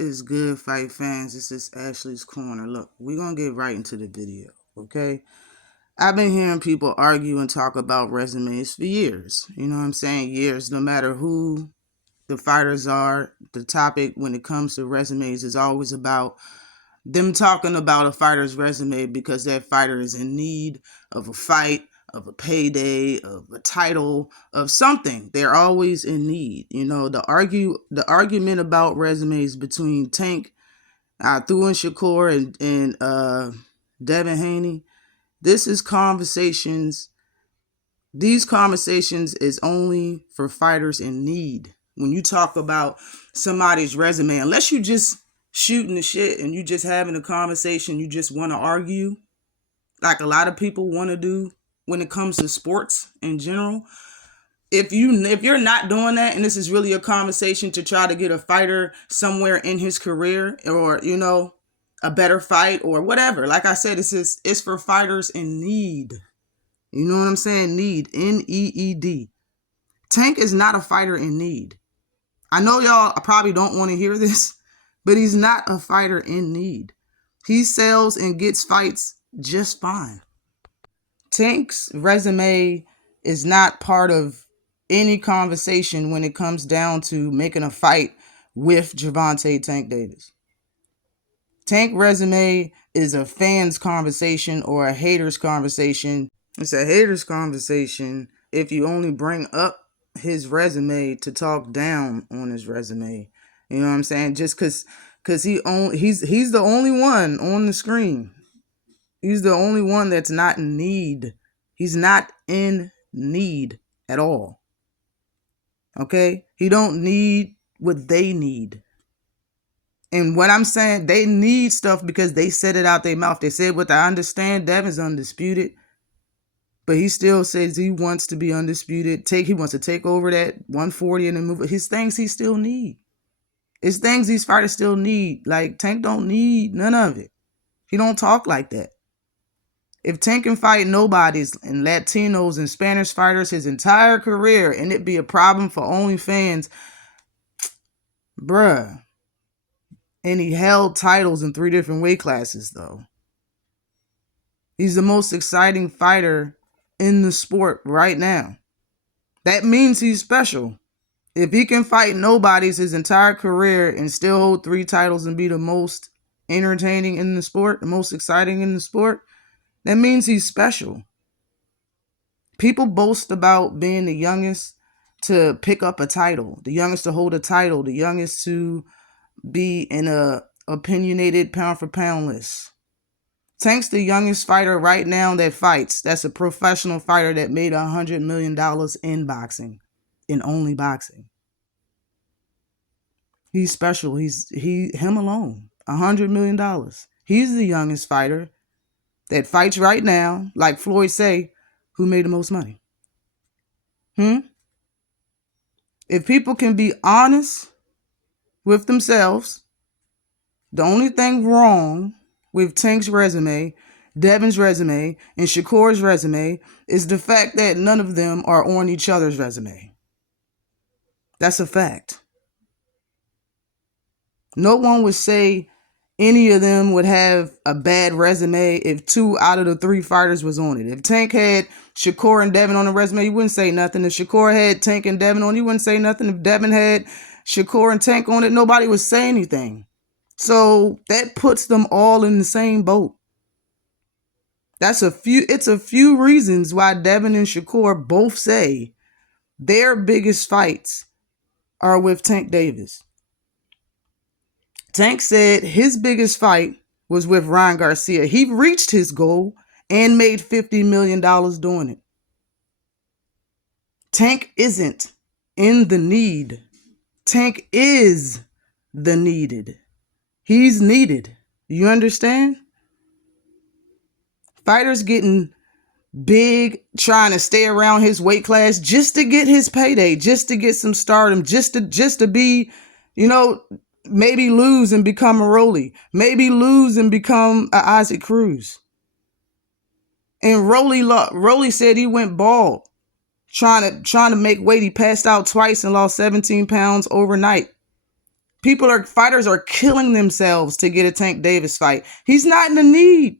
is good, fight fans? This is Ashley's Corner. Look, we're going to get right into the video, okay? I've been hearing people argue and talk about resumes for years. You know what I'm saying? Years. No matter who the fighters are, the topic when it comes to resumes is always about them talking about a fighter's resume because that fighter is in need of a fight, of a payday, of a title, of something. They're always in need. You know, the argument about resumes between Tank, through and Shakur and Devin Haney. These conversations is only for fighters in need. When you talk about somebody's resume, unless you just shooting the shit and you just having a conversation, you just want to argue, like a lot of people want to do when it comes to sports in general. If you're not doing that, and this is really a conversation to try to get a fighter somewhere in his career, or a better fight or whatever, like I said, it's for fighters in need. You know what I'm saying? Need, N-E-E-D. Tank is not a fighter in need. I know y'all probably don't want to hear this, but he's not a fighter in need. He sells and gets fights just fine. Tank's resume is not part of any conversation when it comes down to making a fight with Gervonta Tank Davis. Tank resume is a fan's conversation or a hater's conversation. It's a hater's conversation if you only bring up his resume to talk down on his resume. You know what I'm saying? Just because he's the only one on the screen. He's the only one that's not in need. He's not in need at all. Okay? He don't need what they need. And what I'm saying, they need stuff because they said it out their mouth. They said, what I understand, Devin's undisputed. But he still says he wants to be undisputed. He wants to take over that 140 and then move. His things he still need. It's things these fighters still need. Like, Tank don't need none of it. He don't talk like that. If Tank can fight nobodies and Latinos and Spanish fighters his entire career and it be a problem for OnlyFans, bruh. And he held titles in 3 different weight classes, though. He's the most exciting fighter in the sport right now. That means he's special. If he can fight nobodies his entire career and still hold 3 titles and be the most entertaining in the sport, the most exciting in the sport, that means he's special. People boast about being the youngest to pick up a title, the youngest to hold a title, the youngest to be in a opinionated pound for pound list. Tank's the youngest fighter right now that fights. That's a professional fighter that made $100 million in boxing, in only boxing. He's special. Him alone, $100 million. He's the youngest fighter that fights right now, like Floyd say, who made the most money. If people can be honest with themselves, the only thing wrong with Tank's resume, Devin's resume, and Shakur's resume is the fact that none of them are on each other's resume. That's a fact. No one would say any of them would have a bad resume if 2 out of the 3 fighters was on it. If Tank had Shakur and Devin on the resume, you wouldn't say nothing. If Shakur had Tank and Devin on it, you wouldn't say nothing. If Devin had Shakur and Tank on it, nobody would say anything. So that puts them all in the same boat. It's a few reasons why Devin and Shakur both say their biggest fights are with Tank Davis. Tank said his biggest fight was with Ryan Garcia. He reached his goal and made $50 million doing it. Tank isn't in the need. Tank is the needed. He's needed. You understand? Fighters getting big, trying to stay around his weight class just to get his payday, just to get some stardom, just to be, maybe lose and become a Rolly, maybe lose and become a Isaac Cruz. And Rolly said he went bald, trying to make weight. He passed out twice and lost 17 pounds overnight. Fighters are killing themselves to get a Tank Davis fight. He's not in the need.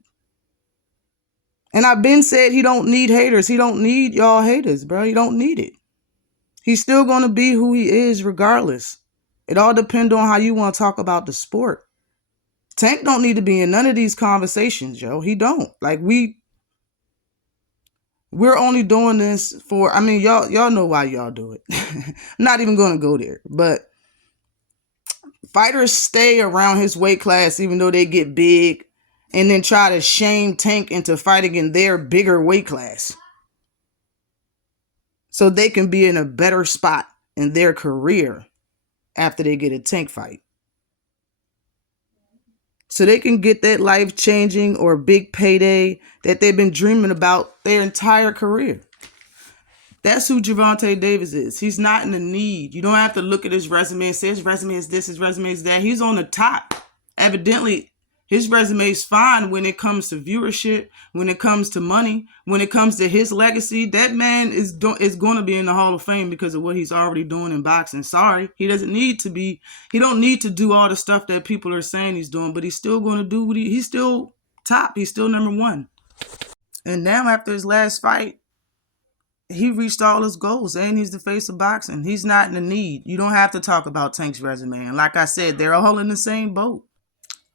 And I've been said he don't need haters. He don't need y'all haters, bro. He don't need it. He's still going to be who he is regardless. It all depends on how you want to talk about the sport. Tank don't need to be in none of these conversations, yo. He don't. Like, we're only doing this for, I mean, y'all know why y'all do it. I'm not even going to go there. But fighters stay around his weight class even though they get big and then try to shame Tank into fighting in their bigger weight class so they can be in a better spot in their career after they get a Tank fight. So they can get that life-changing or big payday that they've been dreaming about their entire career. That's who Gervonta Davis is. He's not in the need. You don't have to look at his resume and say his resume is this, his resume is that. He's on the top. Evidently, his resume is fine when it comes to viewership, when it comes to money, when it comes to his legacy. That man is going to be in the Hall of Fame because of what he's already doing in boxing. Sorry, he doesn't need to be. He don't need to do all the stuff that people are saying he's doing, but he's still going to do what he's still top. He's still number one. And now after his last fight, he reached all his goals and he's the face of boxing. He's not in the need. You don't have to talk about Tank's resume. And like I said, they're all in the same boat.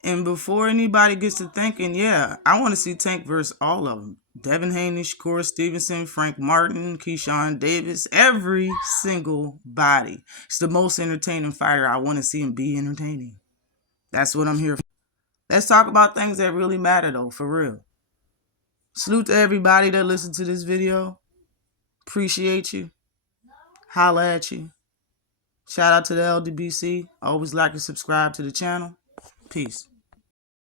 And before anybody gets to thinking, yeah, I want to see Tank versus all of them. Devin, Haney, Shakur, Stevenson, Frank Martin, Keyshawn Davis, every single body. It's the most entertaining fighter. I want to see him be entertaining. That's what I'm here for. Let's talk about things that really matter, though, for real. Salute to everybody that listened to this video. Appreciate you. Holla at you. Shout out to the LDBC. Always like and subscribe to the channel. Peace.